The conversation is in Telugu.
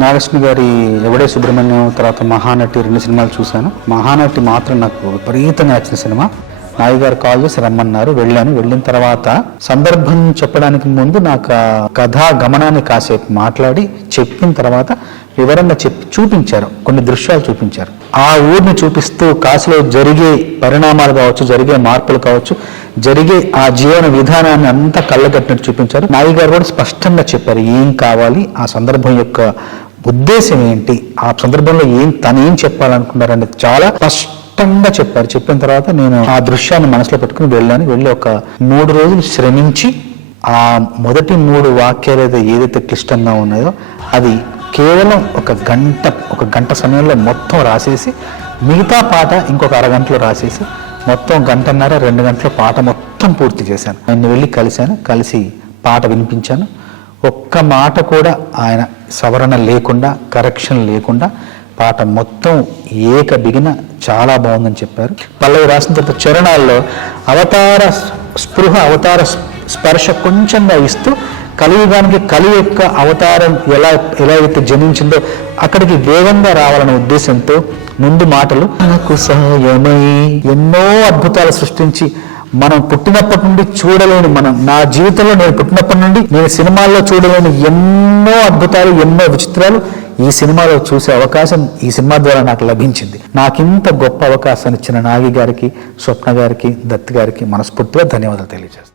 నాగలక్ష్మి గారి ఎవడే సుబ్రహ్మణ్యం తర్వాత మహానటి 2 సినిమాలు చూశాను. మహానటి మాత్రం నాకు విపరీతంగా నచ్చిన సినిమా. నాయి గారు కాల్ చేసి రమ్మన్నారు, వెళ్ళిన తర్వాత సందర్భం చెప్పడానికి ముందు నాకు కథా గమనాన్ని కాసేపు మాట్లాడి చెప్పిన తర్వాత వివరంగా చూపించారు, కొన్ని దృశ్యాలు చూపించారు. ఆ ఊరిని చూపిస్తూ కాశీలో జరిగే పరిణామాలు కావచ్చు, జరిగే మార్పులు కావచ్చు, జరిగే ఆ జీవన విధానాన్ని అంతా కళ్ళగట్టినట్టు చూపించారు. నాయి గారు కూడా స్పష్టంగా చెప్పారు ఏం కావాలి, ఆ సందర్భం యొక్క ఉద్దేశం ఏంటి, ఆ సందర్భంలో తను ఏం చెప్పాలనుకున్నారని చాలా స్పష్టంగా చెప్పారు. చెప్పిన తర్వాత నేను ఆ దృశ్యాన్ని మనసులో పెట్టుకుని వెళ్ళి ఒక 3 రోజులు శ్రమించి ఆ మొదటి 3 వాక్యాలు ఏదైతే క్లిష్టంగా ఉన్నాయో అది కేవలం ఒక గంట సమయంలో మొత్తం రాసేసి, మిగతా పాట ఇంకొక అరగంటలో రాసేసి మొత్తం 1.5-2 గంటల పాట మొత్తం పూర్తి చేశాను. ఆయన వెళ్ళి కలిసి పాట వినిపించాను. ఒక్క మాట కూడా ఆయన సవరణ లేకుండా, కరెక్షన్ లేకుండా పాట మొత్తం బిగిన చాలా బాగుందని చెప్పారు. పల్లవి రాసిన తర్వాత చరణాల్లో అవతార స్పృహ, అవతార స్పర్శ కొంచెంగా ఇస్తూ కలియుగానికి కలి యొక్క అవతారం ఎలా అయితే జనించిందో అక్కడికి వేగంగా రావాలనే ఉద్దేశంతో ముందు మాటలు నాకు సహాయమై ఎన్నో అద్భుతాలు సృష్టించి మనం పుట్టినప్పటి నుండి చూడలేని, నా జీవితంలో నేను పుట్టినప్పటి నుండి నేను సినిమాల్లో చూడలేని ఎన్నో అద్భుతాలు, ఎన్నో విచిత్రాలు ఈ సినిమాలో చూసే అవకాశం ఈ సినిమా ద్వారా నాకు లభించింది. నాకింత గొప్ప అవకాశాన్ని ఇచ్చిన నాగి గారికి, స్వప్న గారికి, దత్ గారికి మనస్ఫూర్తిగా ధన్యవాదాలు తెలియజేస్తాను.